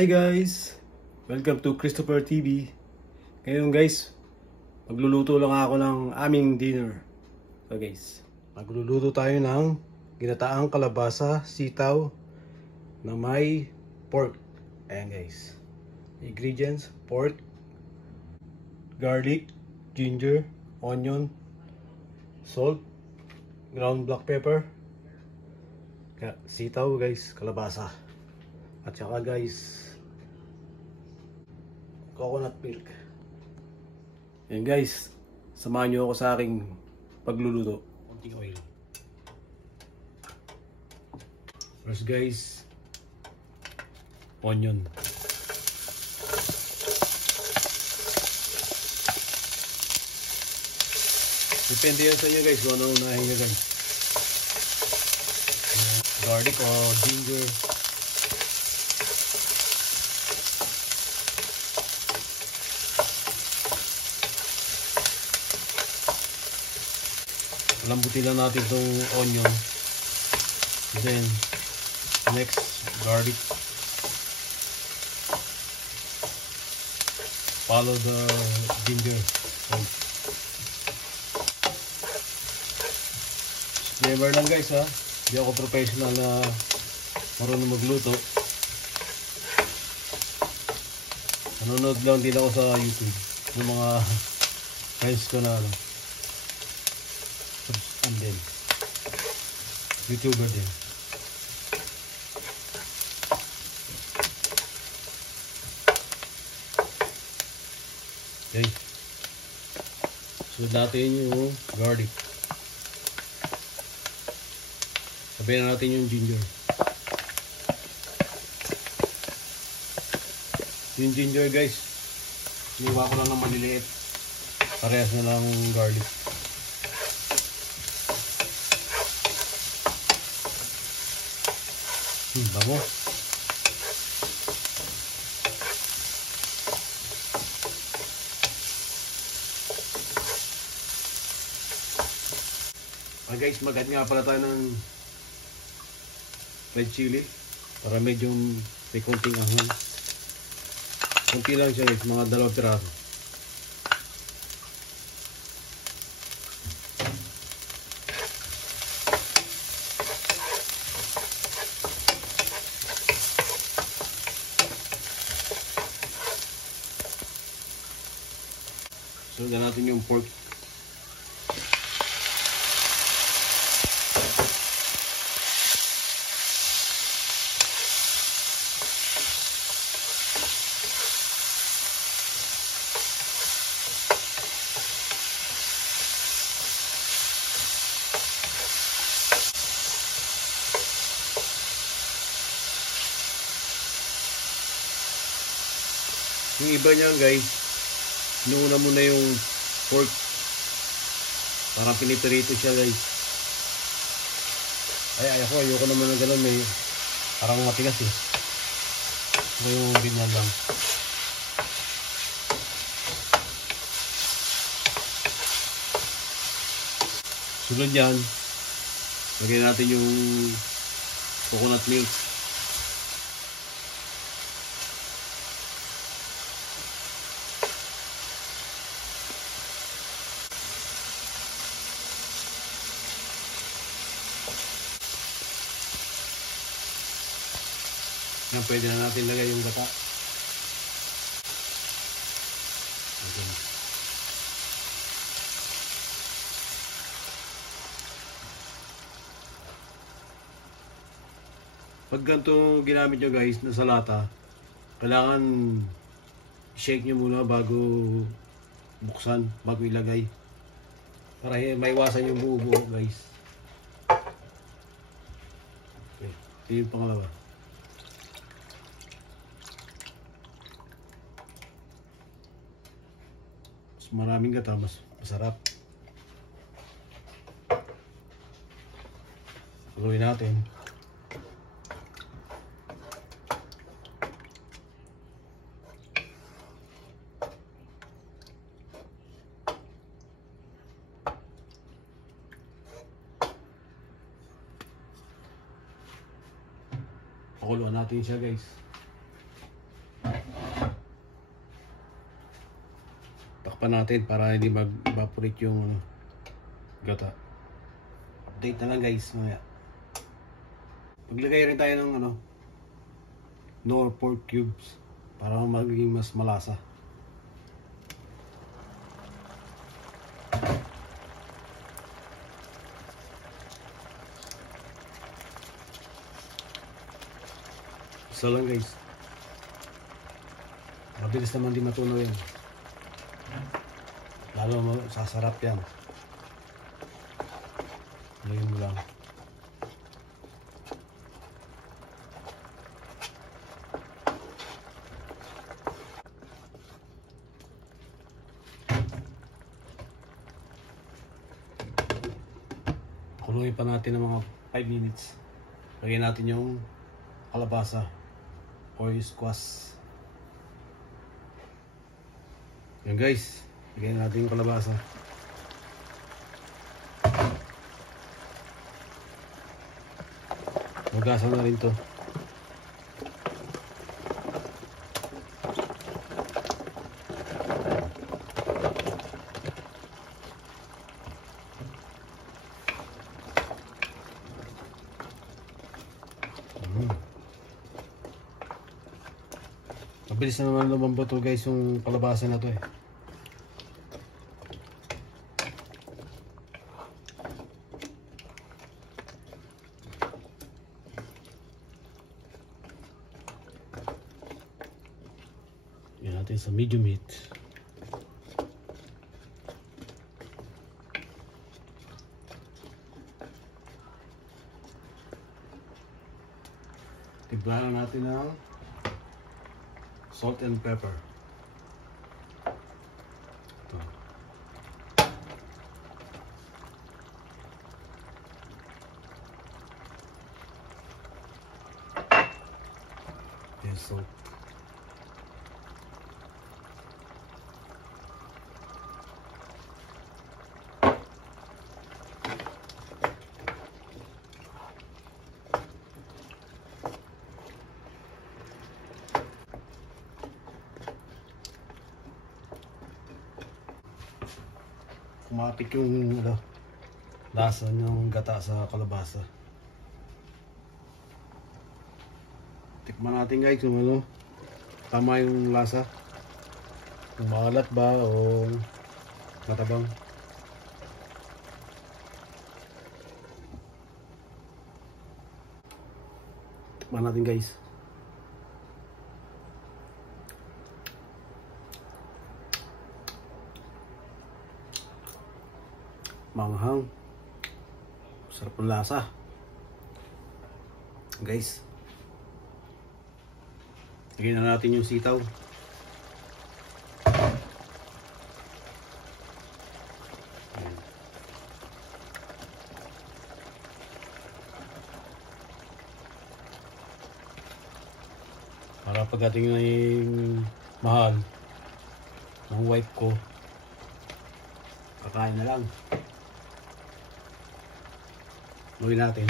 Hi guys! Welcome to Christopher TV. Ngayon guys, magluluto lang ako ng aming dinner. So guys, magluluto tayo ng ginataang kalabasa, sitaw na may pork. Ayan guys. Ingredients: pork, garlic, ginger, onion, salt, ground black pepper, sitaw guys, kalabasa. At saka guys, coconut milk. Yan guys, samahan nyo ako sa aking pagluluto. Konting oil. First guys, onion. Depende yan sa inyo guys kung ano unahin nyo guys. Garlic o ginger. Lambutin lang natin itong onion. Then next, garlic. Follow the ginger. Disclaimer lang guys ha, hindi ako professional na marunong magluto. Nanonood lang din ako sa YouTube ng mga friends ko na and then YouTuber din. Okay, so natin yung garlic, sabihin na natin yung ginger. Yung ginger guys, iniwa ko lang ng maliliit, parehas na lang garlic. Bango. Guys, mag-add nga pala tayo ng red chili para medyo may konting anghang. Konti lang siya guys, mga 2 piraso. Sundan natin yung pork. Yung iba niyan guys, inuuna muna yung pork. Parang piniperito siya guys. Ayoko naman ng gano'n, may parang matigas eh. Ito yung ganyan lang. Sunod yan, lagyan natin yung coconut milk. Yan, pwede na natin lagay yung gata. Okay. Pag ganito ginamit nyo guys na sa lata, kailangan shake nyo muna bago buksan, bago ilagay, para maiwasan yung buo-buo guys. Okay. Ito yung pangalawa. Maraming gata, mas masarap. Haluin natin. Pakuluan natin siya guys. Takpan natin para hindi mag-evaporate yung gata. Update na lang guys mamaya. Maglagay rin tayo ng Knorr pork cubes para maging mas malasa. Isa lang guys. Mabilis naman di matunaw yan. Lalo sasarap yan. Ngayon mo lang. Kuluin pa natin ng mga 5 minutes. Lagyan natin yung kalabasa or yung squash. Yan guys, lagyan natin yung kalabasa. Magasan na rin to. Mabilis na naman lumambot to guys yung kalabasa na to eh. Yan natin sa medium heat. Timplahan natin ng salt and pepper. Ito. Yes, salt. Kumapit yung lasa ng gata sa kalabasa. Tikman natin guys kung tama yung lasa. Kung maalat ba o matabang. Tikman natin guys. Manghang. Sarap ng lasa. Guys. Lagyan na natin yung sitaw. Ayan. Para pagdating na yung mahal ng wife ko, kakain na lang. Luwi natin.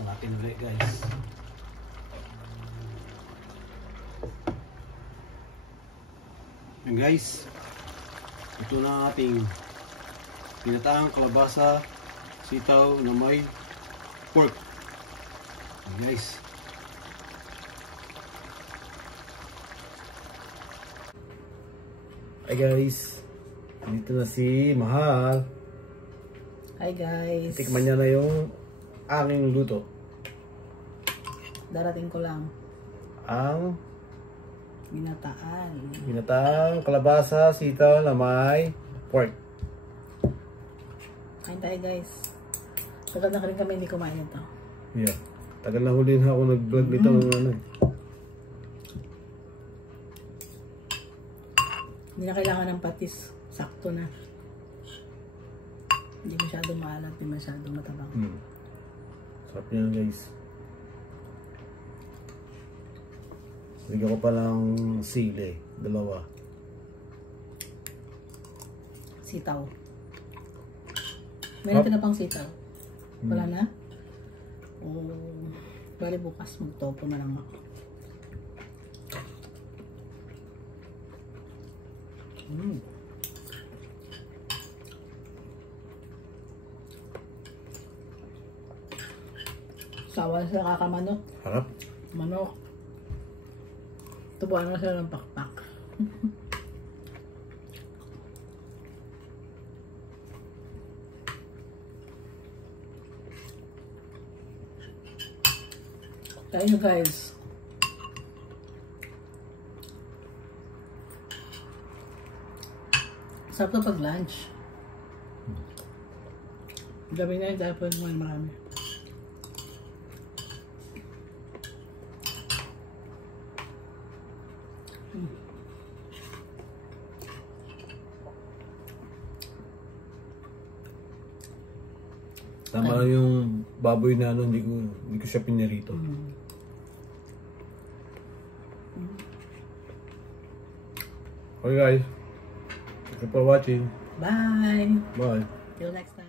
Natin ulit guys. Yan guys, ito na ating pinataang kalabasa, sitaw na may pork. Yan guys. Hi guys, dito na si Mahal. Hi guys. Tikman niya na yung aking luto. Darating ko lang. Ang Ginataan. Kalabasa, sitaw na may pork. Kain tayo guys. Tagal na rin kami hindi kumain ito. Yeah. Tagal na huli na ako nag-vlog nito ng Hindi na kailangan ng patis. Sakto na. Hindi masyado maalat, hindi masyado matabang. Sarap niya guys. Bigyan ko pa lang sili. 2. Sitaw. Meron ka na pang sitaw? Wala na? O, bali bukas magtopo na lang ako. Sawa na sila kakamanok. Harap. Manok. Tubuan na sila ng pakpak. Kain nyo guys. Sarap na pag lunch. Gabi na yun dahil po yung marami. Tama yung baboy na ano, hindi ko siya pinirito. Okay guys, thank you for watching. Bye! Bye. Till next time.